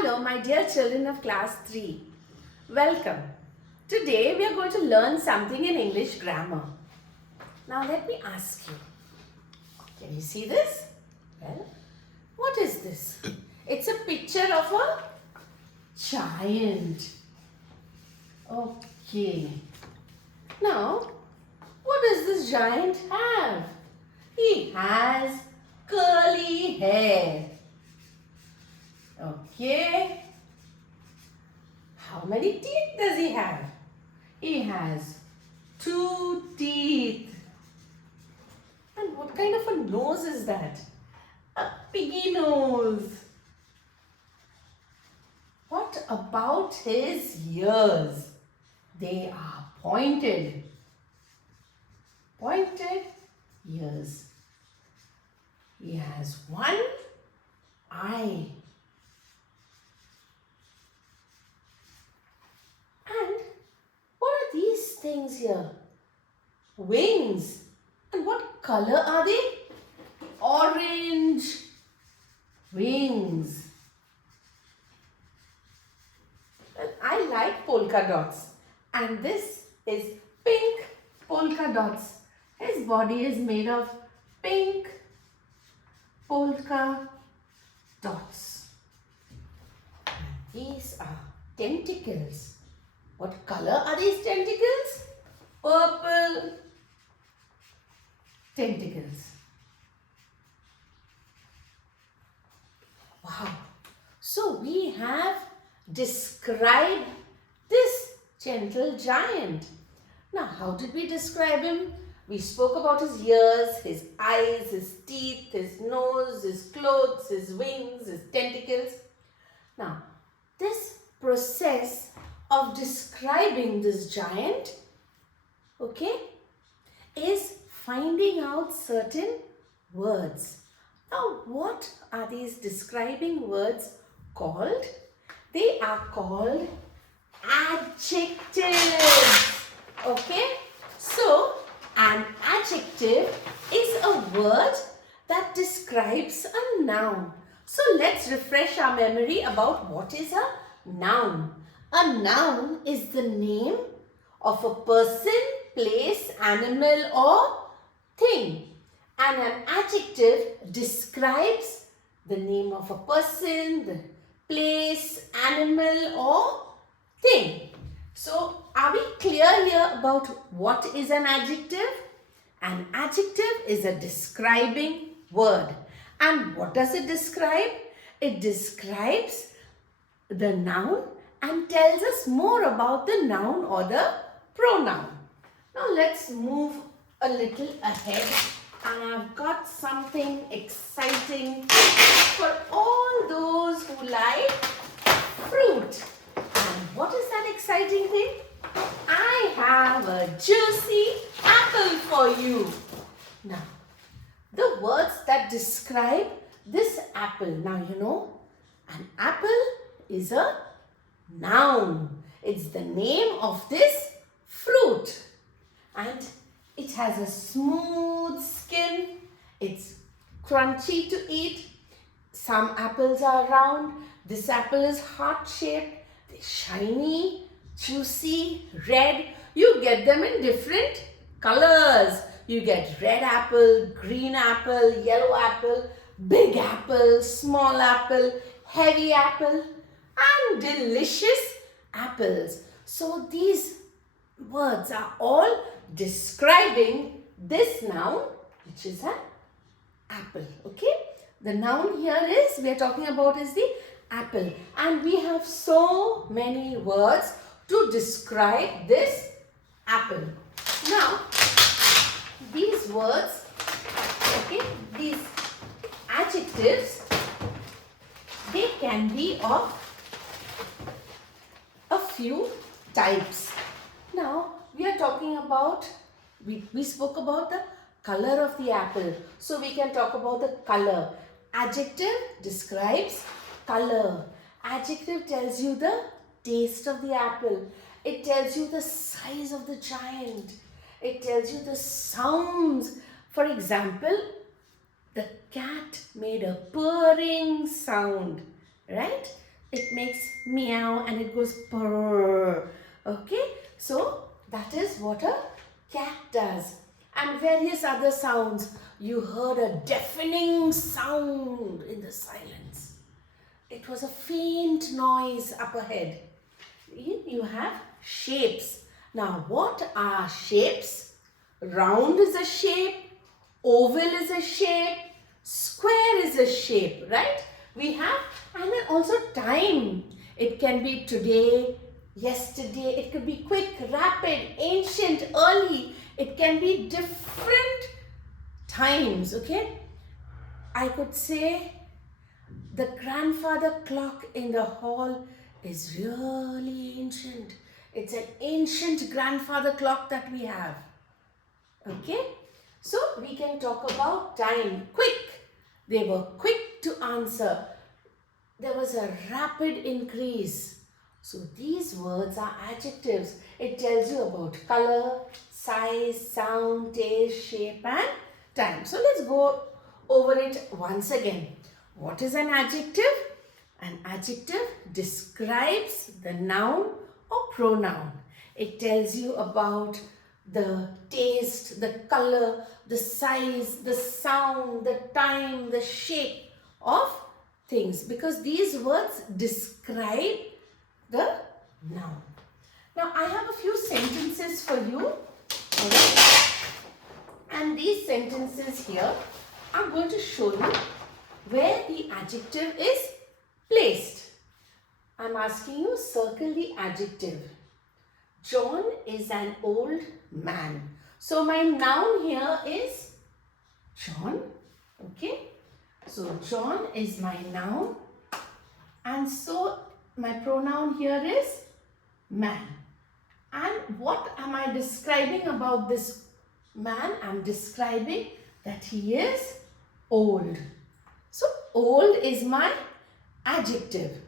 Hello, my dear children of class 3. Welcome. Today we are going to learn something in English grammar. Now let me ask you. Can you see this? Well, what is this? It's a picture of a giant. Okay. Now, what does this giant have? He has curly hair. Okay. How many teeth does he have? He has 2 teeth. And what kind of a nose is that? A piggy nose. What about his ears? They are pointed. Pointed ears. He has 1 eye. And what are these things here? Wings. And what color are they? Orange wings. Well, I like polka dots. And this is pink polka dots. His body is made of pink polka dots. And these are tentacles. What color are these tentacles? Purple tentacles. Wow. So we have described this gentle giant. Now, how did we describe him? We spoke about his ears, his eyes, his teeth, his nose, his clothes, his wings, his tentacles. Now, this process of describing this giant, okay, is finding out certain words. Now, what are these describing words called? They are called adjectives. Okay? So, an adjective is a word that describes a noun. So, let's refresh our memory about what is a noun. A noun is the name of a person, place, animal or thing. And an adjective describes the name of a person, the place, animal or thing. So, are we clear here about what is an adjective? An adjective is a describing word. And what does it describe? It describes the noun and tells us more about the noun or the pronoun. Now let's move a little ahead, and I've got something exciting for all those who like fruit. And what is that exciting thing? I have a juicy apple for you. Now, the words that describe this apple. Now, you know, an apple is a noun. It's the name of this fruit. And it has a smooth skin. It's crunchy to eat. Some apples are round. This apple is heart-shaped. They're shiny, juicy, red. You get them in different colors. You get red apple, green apple, yellow apple, big apple, small apple, heavy apple, and delicious apples. So these words are all describing this noun, which is an apple. Okay? The noun here is, we are talking about is the apple. And we have so many words to describe this apple. Now, these words, okay, these adjectives, they can be of a few types. Now, we are talking about, we spoke about the color of the apple. So, we can talk about the color. Adjective describes color. Adjective tells you the taste of the apple. It tells you the size of the giant. It tells you the sounds. For example, the cat made a purring sound, right? it makes meow and it goes purr. Okay, so that is what a cat does. And various other sounds. You heard a deafening sound in the silence. It was a faint noise up ahead. You have shapes. Now, what are shapes? Round is a shape, oval is a shape, square is a shape, right? We have, and then also time. It can be today, yesterday, it could be quick, rapid, ancient, early. It can be different times, okay? I could say the grandfather clock in the hall is really ancient. It's an ancient grandfather clock that we have. Okay? So we can talk about time. Quick. They were quick to answer. There was a rapid increase. So these words are adjectives. It tells you about color, size, sound, taste, shape and time. So let's go over it once again. What is an adjective? An adjective describes the noun or pronoun. It tells you about the taste, the color, the size, the sound, the time, the shape of things, because these words describe the noun. Now I have a few sentences for you. Alright? And these sentences here are going to show you where the adjective is placed. I'm asking you, circle the adjective. John is an old man. So my noun here is John. Okay. So John is my noun. And so my pronoun here is man. And what am I describing about this man? I'm describing that he is old. So old is my adjective.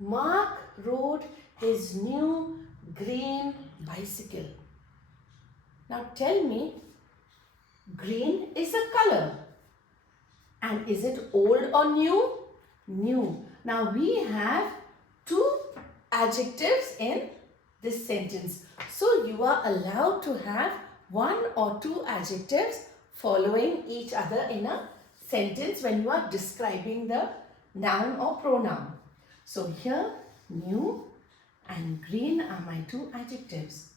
Mark rode his new green bicycle. Now tell me, green is a color. And is it old or new? New. Now we have two adjectives in this sentence. So you are allowed to have one or two adjectives following each other in a sentence when you are describing the noun or pronoun. So here, new and green are my two adjectives.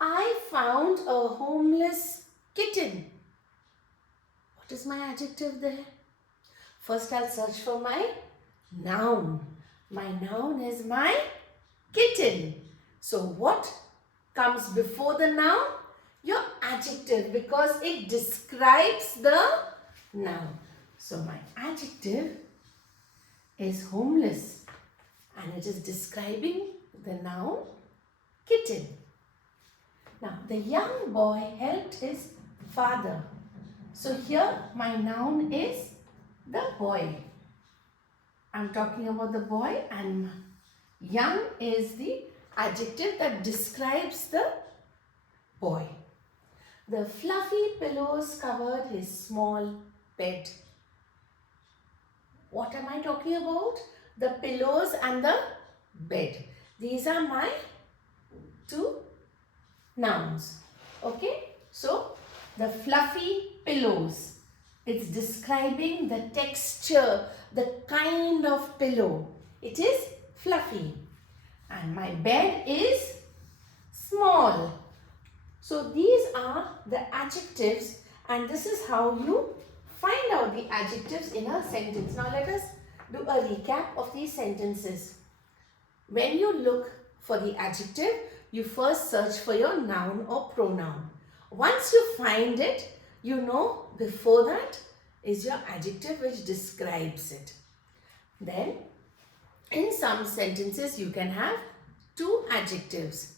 I found a homeless kitten. What is my adjective there? First I'll search for my noun. My noun is my kitten. So what comes before the noun? Your adjective, because it describes the noun. So my adjective is homeless and it is describing the noun kitten. Now the young boy helped his father. So here my noun is the boy. I'm talking about the boy, and young is the adjective that describes the boy. The fluffy pillows covered his small bed. What am I talking about? The pillows and the bed. These are my two nouns. Okay? So, the fluffy pillows. It's describing the texture, the kind of pillow. It is fluffy. And my bed is small. So these are the adjectives, and this is how you find out the adjectives in a sentence. Now let us do a recap of these sentences. When you look for the adjective, you first search for your noun or pronoun. Once you find it, you know before that is your adjective which describes it. Then in some sentences you can have two adjectives,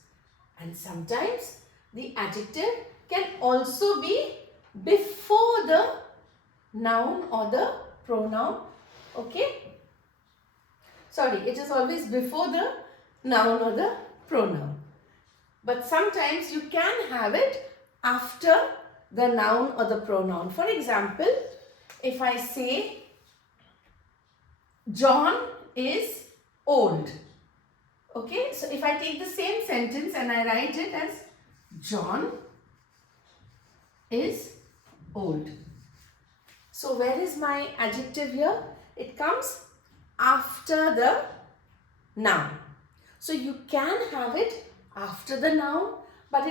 and sometimes the adjective can also be before the noun or the pronoun. Okay? Sorry, it is always before the noun or the pronoun. But sometimes you can have it after the noun or the pronoun. For example, if I say John is old. Okay, so if I take the same sentence and I write it as John is old. So where is my adjective here? It comes after the noun. So you can have it after the noun, but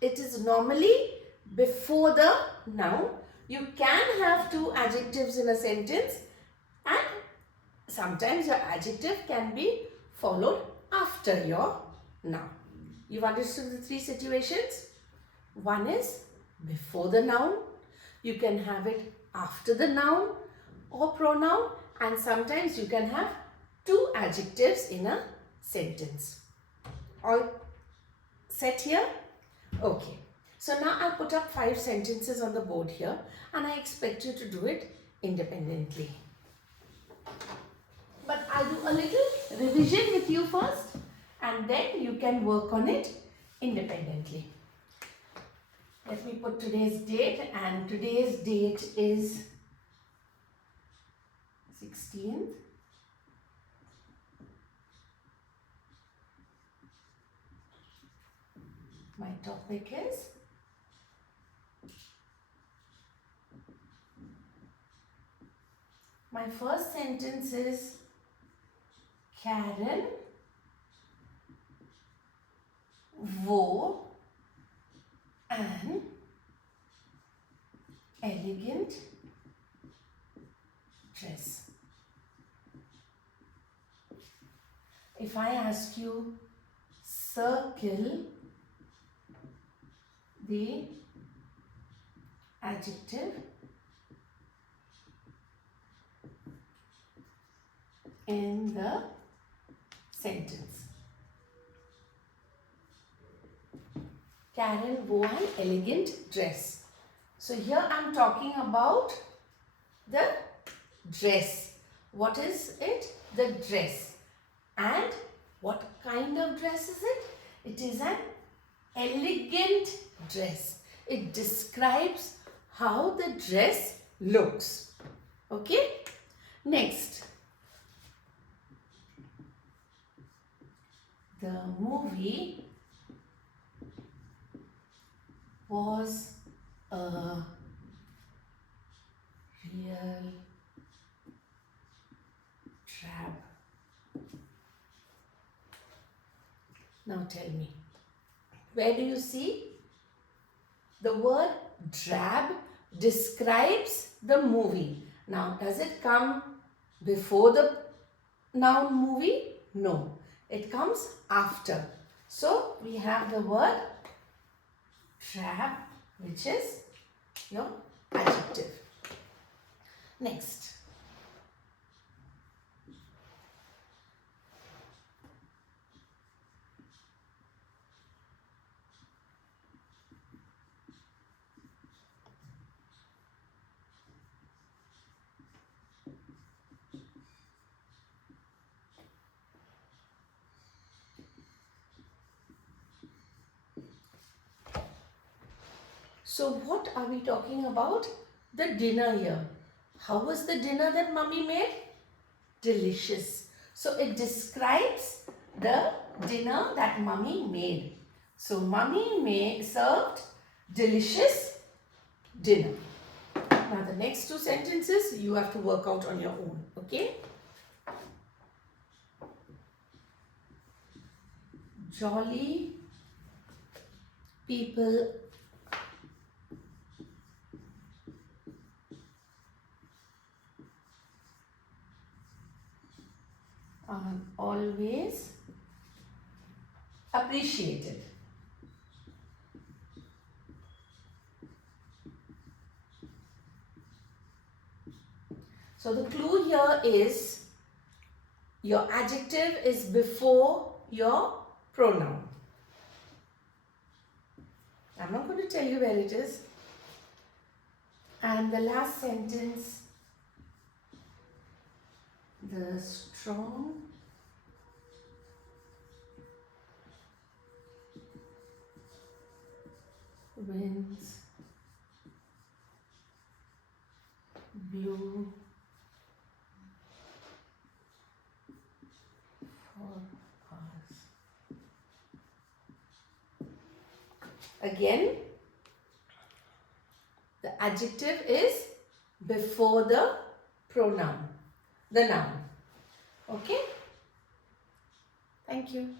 it is normally before the noun. You can have two adjectives in a sentence, and sometimes your adjective can be followed after your noun. You've understood the three situations? One is before the noun. You can have it after the noun or pronoun, and sometimes you can have two adjectives in a sentence. All set here? Okay. So now I'll put up 5 sentences on the board here, and I expect you to do it independently. But I'll do a little revision with you first, and then you can work on it independently. Let me put today's date, and today's date is 16th. My topic is my first sentence is Karen wore an elegant dress. If I ask you, circle the adjective in the sentence. Karen wore an elegant dress. So here I am talking about the dress. What is it? The dress. And what kind of dress is it? It is an elegant dress. It describes how the dress looks. Okay? Next. The movie was a real drab. Now tell me, where do you see the word drab describes the movie? Now, does it come before the noun movie? No, it comes after. So, we have the word drab, which is your adjective. Next. So what are we talking about? The dinner here. How was the dinner that mummy made? Delicious. So it describes the dinner that mummy made. So mummy served delicious dinner. Now the next 2 sentences you have to work out on your own. Okay? Jolly people are always appreciated. So the clue here is your adjective is before your pronoun. I'm not going to tell you where it is. And the last sentence, the strong winds blew Again, the adjective is before the pronoun, the noun. Okay? Thank you.